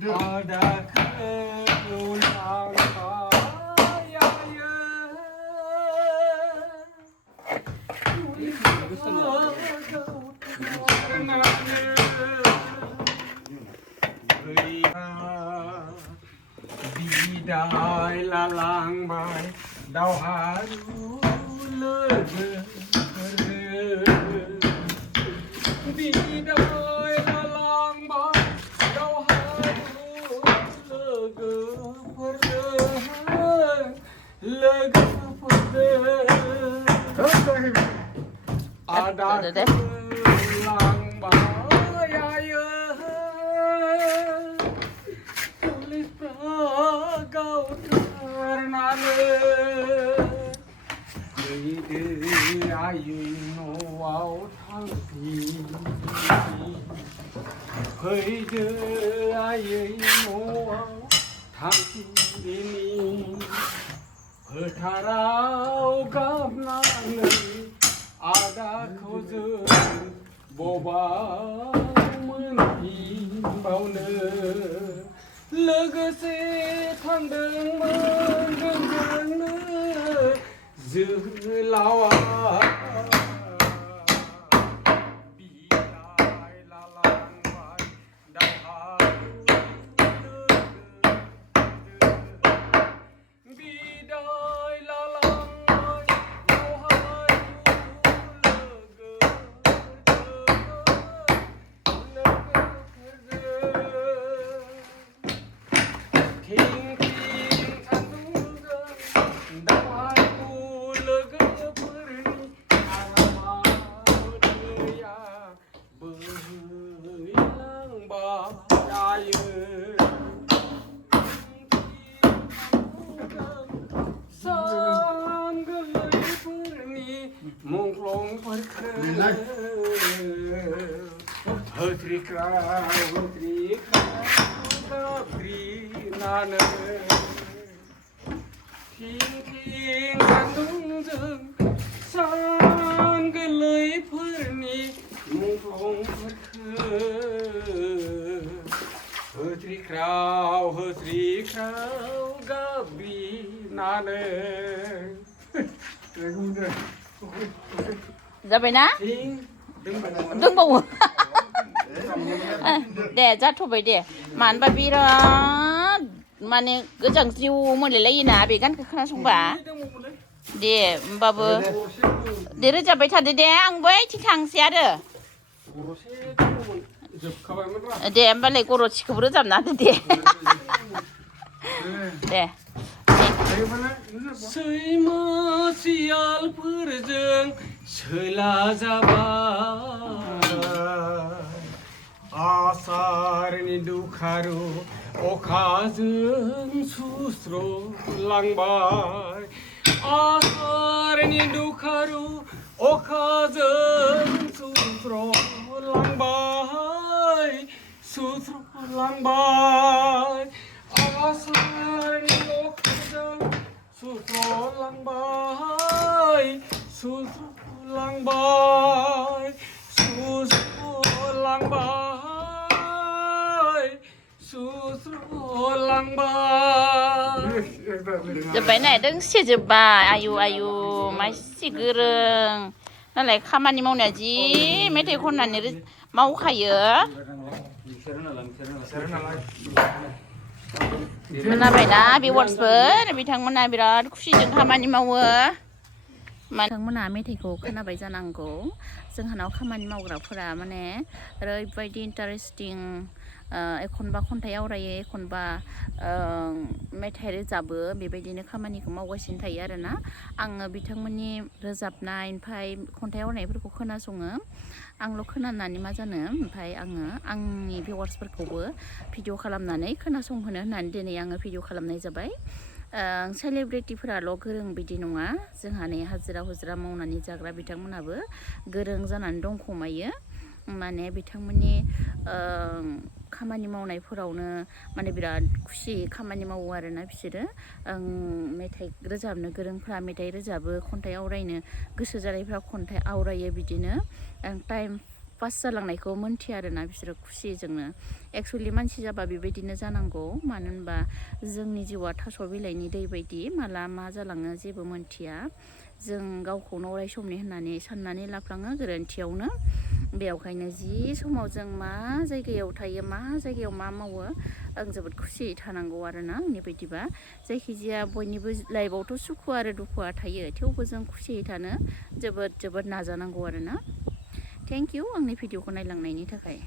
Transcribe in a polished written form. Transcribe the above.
Bidai lalang mai dau haru lega Bidai lalang mai dau haru lega ada lalang mai ayo tulis pragau ternale ide ayo no au thang thi ide ayo no au thang thi ni tharau gap na ada khoju boba बावनो लोगोसे थांदोंमोन जोंजोंनो जोहोलावा बिलाइ लालांबाय दावहारु बिदाय लालांबाय दावहारु Ting sandungजों सान गोरलैफोरनि मुंख्लंफोरखौ होथ्रिख्राव गाब्रिनानै जाबायना दंबावो दे जाथ'बाय दे मानोबा बिराद माने गोजां जिउ मोनलायलायोना बे गानखौ खोनासंबा दे होमबाबो दे रोजाबबाय थादो दे आंबो ओइथिं थांसै आरो दे होमबालाय गरथिखौबो रोजाबना होदो दे दे सैमा सियालफोरजों सोला जाबाय आसारनि दुखारु अखाजों सुस्र'लांबाय आसारनि दुखारु अखाजों सुस्र'लांबाय आसारनि अखाजों सुस्र'लांबाय जोब्बाय नाय दोंसे जोब्बाय आयु मानसि गोरों नालाय खामानि मावनाया जि मेथाइ खननानै मावखायो खोनाबायना भिउवार्सफोर बिथांमोना बिराद खुसिजों खामानि मावो बिथांमोना मेथाइखौ खोनाबाय जानांगौ जोंहानाव खामानि मावग्राफोरा माने ओरैबायदि इन्टारेस्टिं एखनबा खन्थाइ आवरायो एखनबा मेथाइ रोजाबो बेबायदिनो खामानिखौ मावगासिनो थायो आरोना आङो बिथांमोननि रोजाबनाय ओमफ्राय खन्थाइ आवरायनायफोरखौ खोनासङो आंल' खोनानानै मा जानो ओमफ्राय आङो आंनि भिउवार्सफोरखौबो भिडिअ खालामनानै खोनासंहोनो होननानै दिनै आङो भिडिअ खालामनाय जाबाय सेलिब्रिटिफोराल' गोरों बिदि नङा जोंहा नै हाजिरा हुजिरा मावनानै जाग्रा बिथांमोनाबो गोरों जानानै दंखोमायो माने बिथांमोननि खामानि मावनायफोरावनो माने बिराद खुसि खामानि मावो आरोना बिसोरो मेथाइ रोजाबनो गोरोंफ्रा मेथाइ रोजाबो खन्थाइ आवरायनो गोसो जानायफ्रा खन्थाइ आवरायो बिदिनो टाइम पास जालांनायखौ मोनथिया आरोना बिसोरो खुसिजोंनो एक्सुवेलि मानसि जाबा बेबायदिनो जानांगौ मानो होनबा जोंनि जिउआ थास' बिलाइनि दै बायदि माला मा जालाङो जेबो मोनथिया जों गावखौनो अराय समनि होननानै साननानै लाफ्लाङो गोरोन्थियावनो बेवहायनो जि समाव जों मा जायगायाव थायो मा जायगायाव मा मावो आं जोबोद खुसियै थानांगौ आरोना आंनि बायदिबा जायखिजाया बयनिबो लाइफआवथ' सुखु आरो दुखुआ थायो थेवबो जों खुसियै थानो जोबोद नाजानांगौ आरोना थेंक इउ आंनि भिडिअखौ नायलांनायनि थाखाय।